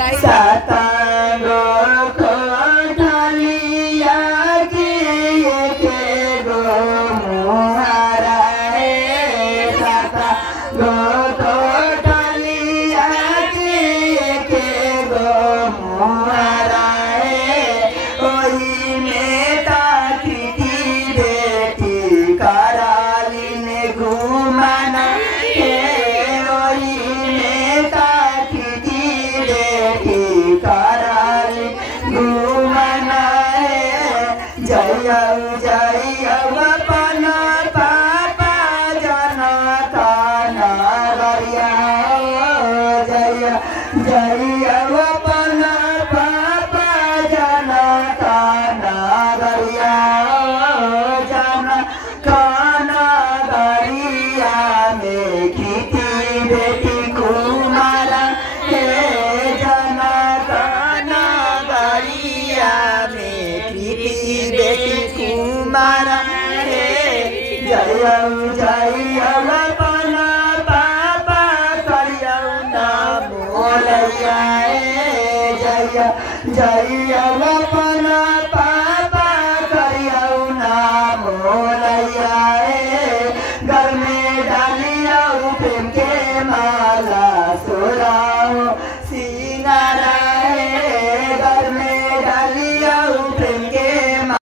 सातागो कोठलिया के गो मुहारा सातागो कोठलिया के गो मुहारा ओही में ताकी बेटी करालिन घुमाना ओही में ताकी बेटी करालिन घुमाना जय जय अपन पापा जनता नगरिया जय जय अपन पापा जनता नगरिया जनता नगरिया में खेती बेटी कुमारा हे जनता नगरिया में खेती बेटी कुमारा हे जय जय अपन पापा करिया ना बोलैया जय जय अपन